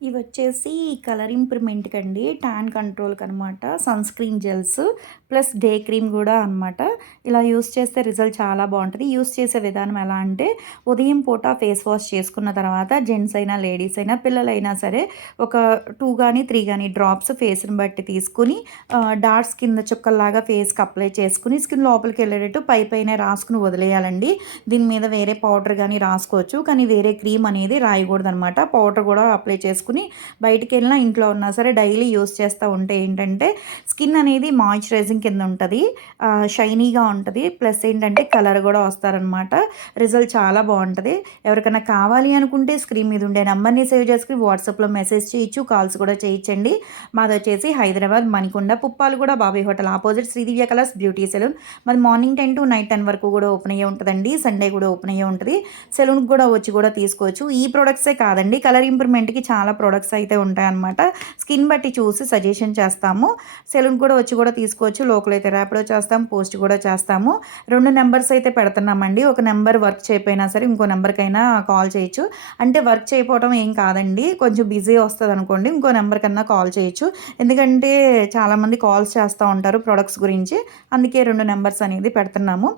ఇవొచ్చేసి colour ఇంప్రూవ్‌మెంట్‌కండి. Tan కంట్రోల్‌కనమాట. Sunscreen gels plus day cream గూడా అనమాట. ఇలా యూజ్ చేస్తే రిజల్ట్ చాలా బావుంటది. యూజ్ చేసే విధానం ఎలా అంటే, ఉదయం పూట ఫేస్ వాష్ చేసుకున్న తర్వాత జెంట్స్ అయినా, లేడీస్ అయినా, పిల్లలైనా సరే ఒక 2 గానీ, 3 గానీ డ్రాప్స్ ఫేస్‌ని బట్టి తీసుకొని డాట్స్ కింద చుక్కల్లాగా ఫేస్‌కి అప్లై చేసుకొని, స్కిన్ లోపలికెళ్ళేటట్టు పైపైనే రాసుకొని వదిలేయాలండి. దీని మీద వేరే పౌడర్ గానీ రాసుకోవచ్చు. కానీ వేరే క్రీమ్ అనేది రాయకూడదనమాట. పౌడర్ గూడా అప్లై చేసుకొని బయటికెళ్ళినా, ఇంట్లో ఉన్నా సరే డైలీ యూజ్ చేస్తా ఉంటే ఏంటంటే, స్కిన్ అనేది మాయిశ్చరైజింగ్ కింద ఉంటది. షైనీగా ఉంటది. ప్లస్ ఏంటంటే కలర్ గూడా వస్తారనమాట. రిజల్ట్ చాలా బావుంటది. ఎవరికైనా కావాలి అనుకుంటే స్క్రీన్ మీద ఉండే నంబర్‌ని సేవ్ చేసుకొని వాట్సాప్‌లో మెసేజ్ చేయొచ్చు. కాల్స్ కూడా చేయొచ్చండి. మాదొచ్చేసి Hyderabad Manikonda Puppalaguda Babai hotel opposite Sridivya colours beauty salon. మాది మార్నింగ్ 10 టు నైట్ 10 వరకు కూడా ఓపెన్ అయ్యే ఉంటదండి. సండే కూడా ఓపెన్ అయ్యే ఉంటది. సెలూన్‌కి కూడా వచ్చి కూడా తీసుకోవచ్చు. ఈ ప్రొడక్ట్సే కాదండి, కలర్ ఇంప్రూవ్‌మెంట్‌కి చాలా ప్రొడక్ట్స్ అయితే ఉంటాయన్నమాట. స్కిన్ బట్టి చూసి సజెషన్ చేస్తాము. సెలూన్‌కి కూడా వచ్చి కూడా తీసుకోవచ్చు. లోకల్ అయితే ర్యాపిడో చేస్తాం, పోస్ట్ కూడా చేస్తాము. 2 నంబర్స్ అయితే పెడుతున్నామండి. ఒక నంబర్ వర్క్ చేయకపోయినా సరే ఇంకో నంబర్‌కైనా కాల్ చేయొచ్చు. అంటే వర్క్ చేయకపోవడం ఏం కాదండి. కొంచెం బిజీ వస్తదనుకోండి, ఇంకో నంబర్ కన్నా కాల్ చేయొచ్చు. ఎందుకంటే చాలామంది కాల్స్ చేస్తా ఉంటారు ప్రొడక్ట్స్ గురించి. అందుకే 2 నంబర్స్ అనేది పెడుతున్నాము.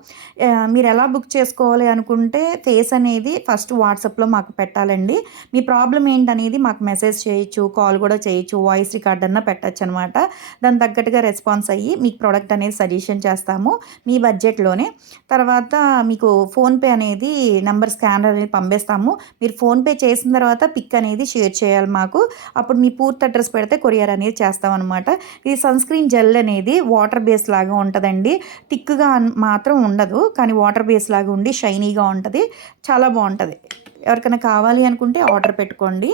మీరెలా బుక్ చేసుకోవాలి అనుకుంటే ఫేస్ అనేది ఫస్ట్ వాట్సాప్‌లో మాకు పెట్టాలండి. మీ ప్రాబ్లమ్ ఏంటనేది మాకు మెసేజ్ చేయొచ్చు, కాల్ కూడా చేయొచ్చు, వాయిస్ రికార్డ్ అన్నా పెట్టొచ్చనమాట. దానికి తగ్గట్టుగా రెస్పాన్స్ అయ్యి మీకు ప్రొడక్ట్ అనేది సజెషన్ చేస్తాము మీ బడ్జెట్‌లోనే. తర్వాత మీకు ఫోన్‌పే అనేది నంబర్ స్కానర్ అనేది పంపిస్తాము. మీరు ఫోన్‌పే చేసిన తర్వాత పిక్ అనేది షేర్ చేయాలి మాకు. అప్పుడు మీ పూర్తి అడ్రస్ పెడితే కొరియర్ అనేది చేస్తామనమాట. ఈ సన్ స్క్రీన్ జెల్ అనేది వాటర్ బేస్ లాగా ఉంటదండి. థిక్‌గా మాత్రం ఉండదు. కానీ వాటర్ బేస్ లాగా ఉండి షైనీగా ఉంటది. చాలా బావుంటది. ఎవరికైనా కావాలి అనుకుంటే ఆర్డర్ పెట్టుకోండి.